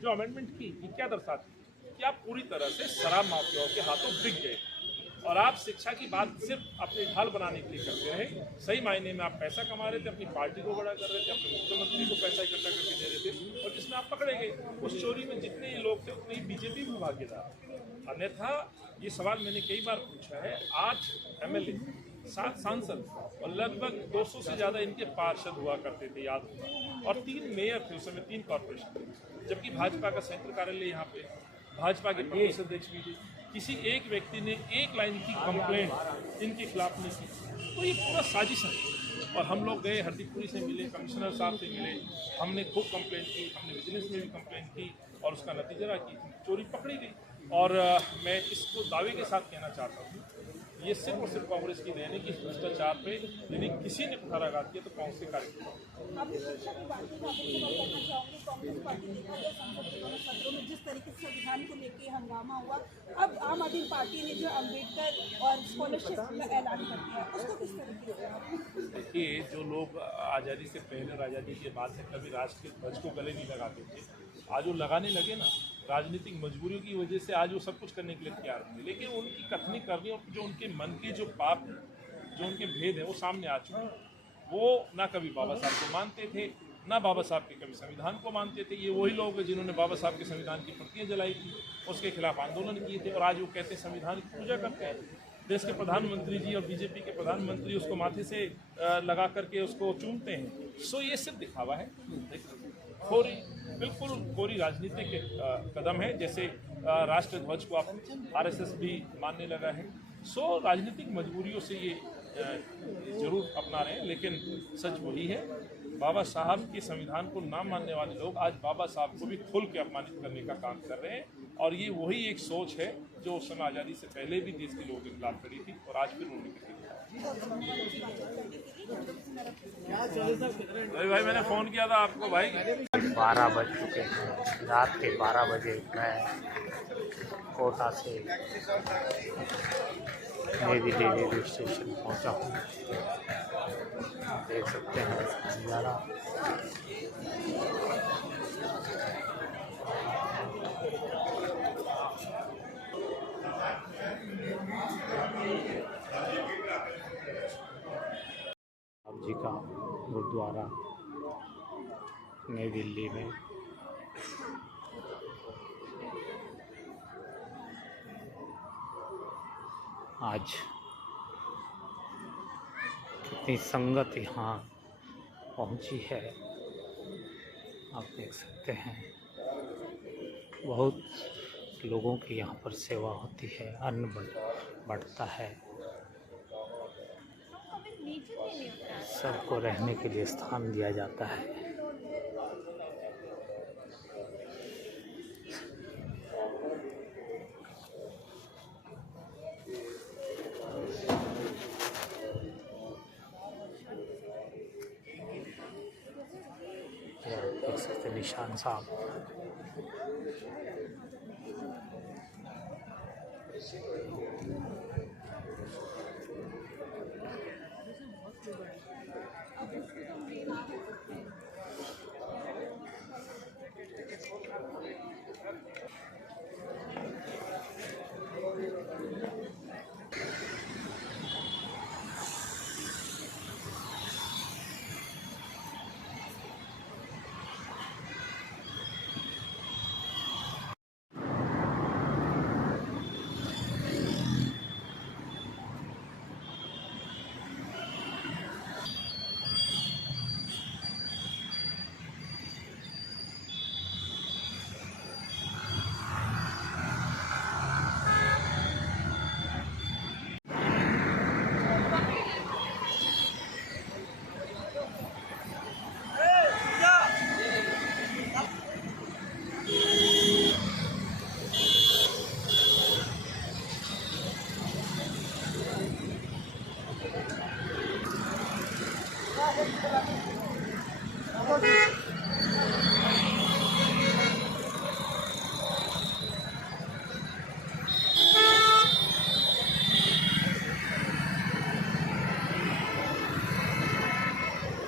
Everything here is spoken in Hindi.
जो अमेंडमेंट की ये क्या दर्शाती है कि आप पूरी तरह से शराब माफियाओं के हाथों बिक गए और आप शिक्षा की बात सिर्फ अपने ढाल बनाने के लिए करते रहे। सही मायने में आप पैसा कमा रहे थे, अपनी पार्टी को बड़ा कर रहे थे, अपने मुख्यमंत्री को पैसा इकट्ठा करके दे रहे थे और जिसमें आप पकड़े गए। उस चोरी में जितने ही लोग थे उतने ही बीजेपी भी भागीदार। अन्यथा ये सवाल मैंने कई बार पूछा है, 8 एमएलए, 7 सांसद और लगभग 200 से ज़्यादा इनके पार्षद हुआ करते थे, याद होगा, और 3 मेयर थे, उस समय 3 कॉर्पोरेशन, जबकि भाजपा का संयंत्र कार्यालय यहाँ पे, भाजपा के प्रदेश अध्यक्ष भी थे। किसी एक व्यक्ति ने एक लाइन की कंप्लेंट इनके खिलाफ नहीं की। तो ये पूरा साजिश है। और हम लोग गए, हरदीपुरी से मिले, कमिश्नर साहब से मिले, हमने खूब कंप्लेंट की, हमने विजिलेंस में भी कंप्लेंट की और उसका नतीजा रहा कि चोरी पकड़ी गई। और मैं इसको दावे के साथ कहना चाहता हूँ, ये सिर्फ और सिर्फ कांग्रेस की देन है कि भ्रष्टाचार पे यदि किसी ने कुठाराघात किया तो कांग्रेस के कार्यकर्ता। आपने शिक्षा की बात की, करना चाहूँगी कांग्रेस पार्टी देखा गया संसद के दोनों सत्रों में जिस तरीके से संविधान को लेकर हंगामा हुआ, अब आम आदमी पार्टी ने जो अम्बेडकर और स्कॉलरशिप का ऐलान कर दिया, उसको किस तरीके से? देखिए, जो लोग आज़ादी से पहले और आज़ादी के बाद से कभी राष्ट्र के ध्वज को गले नहीं लगाते थे, आज वो लगाने लगे ना, राजनीतिक मजबूरियों की वजह से आज वो सब कुछ करने के लिए तैयार थे। लेकिन उनकी कथनी करनी और जो उनके मन के जो पाप, जो उनके भेद हैं, वो सामने आ चुके हैं। वो ना कभी बाबा साहब को मानते थे, ना बाबा साहब के कभी संविधान को मानते थे। ये वही लोग हैं जिन्होंने बाबा साहब के संविधान की प्रतियां जलाई थी, उसके खिलाफ आंदोलन किए थे और आज वो कहते हैं संविधान की पूजा करते हैं। देश के प्रधानमंत्री जी और बीजेपी के प्रधानमंत्री उसको माथे से लगा करके उसको चूमते हैं। सो ये सिर्फ दिखावा है, खोरी, बिल्कुल कोरी राजनीतिक कदम है। जैसे राष्ट्र ध्वज को आप आरएसएस भी मानने लगा है। सो राजनीतिक मजबूरियों से ये जरूर अपना रहे हैं, लेकिन सच वही है, बाबा साहब के संविधान को ना मानने वाले लोग आज बाबा साहब को भी खुल के अपमानित करने का काम कर रहे हैं। और ये वही एक सोच है जो उस समय आज़ादी से पहले भी देश के लोगों के खिलाफ खड़ी थी और आज फिर उन्होंने की। भाई मैंने फ़ोन किया था आपको भाई। 12 बज चुके हैं, रात के 12 बजे मैं कोटा से नई दिल्ली रेलवे स्टेशन पहुंचा हूँ। देख सकते हैं नज़ारा। आप जी का गुरुद्वारा नई दिल्ली में आज कितनी संगत यहाँ पहुँची है, आप देख सकते हैं। बहुत लोगों की यहाँ पर सेवा होती है, अन्न बढ़ता है, सबको रहने के लिए स्थान दिया जाता है। देख सकते निशान साहब